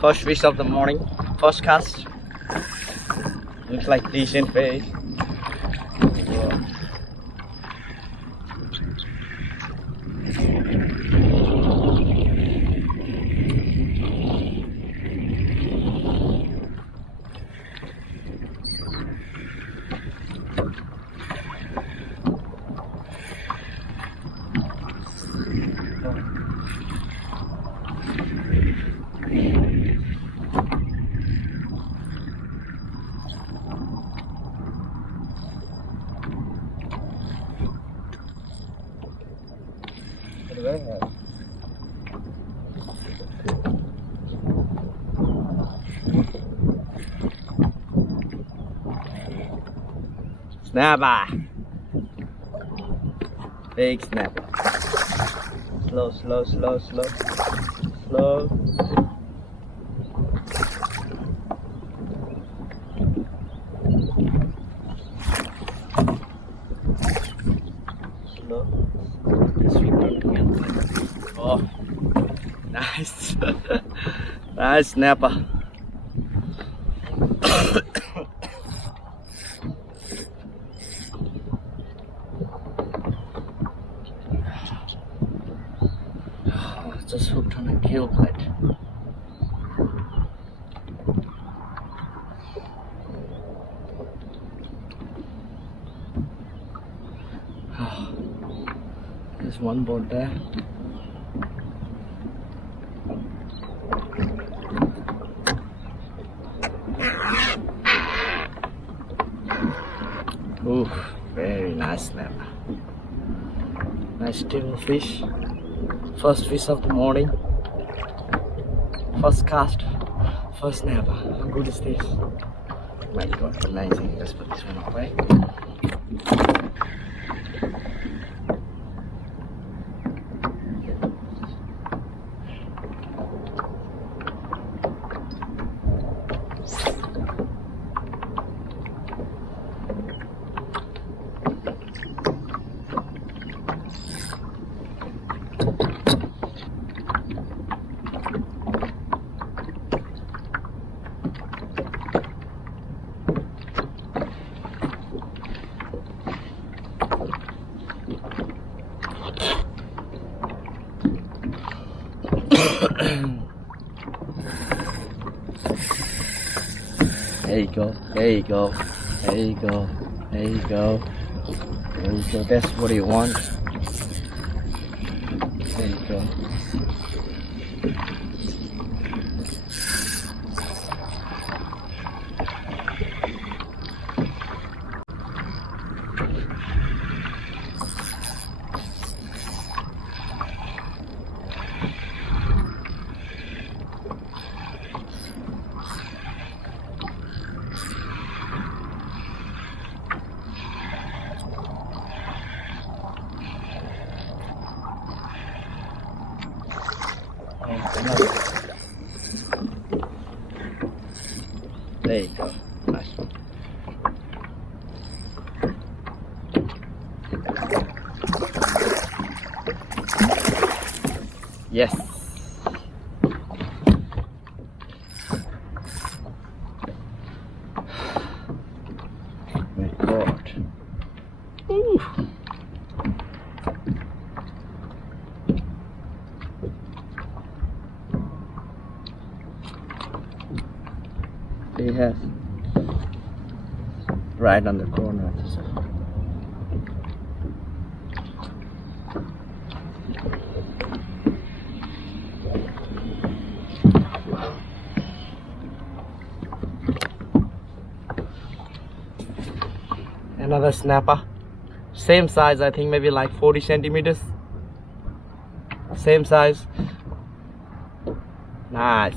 First fish of the morning, first cast. Looks like decent fish. Snapper. Big snapper. Slow, slow, slow, slow. Slow. Slow. Oh, nice. Nice snapper. Just hooked on a gill plate. Oh, there's one boat there. Ooh, very nice snapper. Nice table fish. First fish of the morning, first cast, first snapper. How good is this? Oh my god, amazing. Let's put this one away. There you go, there you go, there you go, there you go, there you go, that's what you want. There you go. There you go. Nice one. Yes. My God. Ooh. He has right on the corner of the surf. Another snapper, same size, I think maybe like 40 centimeters. Same size. Nice.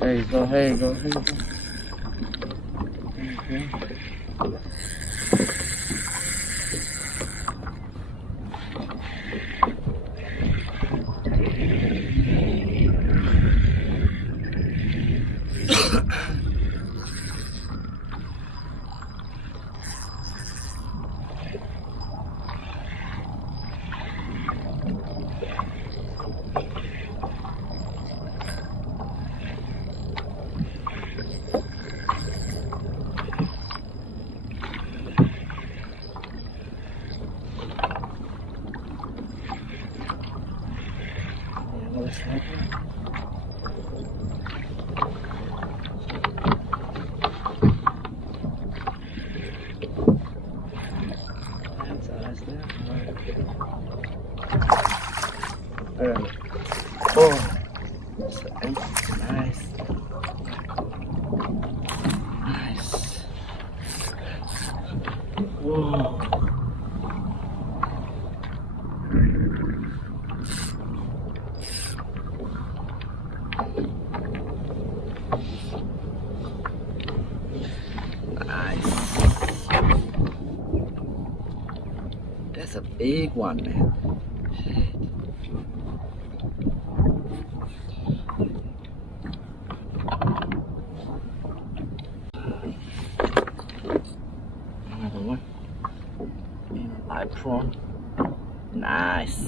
Here you go, here you go, here you go. There you go. Another snapper. That's there. Alright. Oh, that's nice. Nice. Whoa. Nice. That's a big one, man. Another one. And a live prawn. Nice.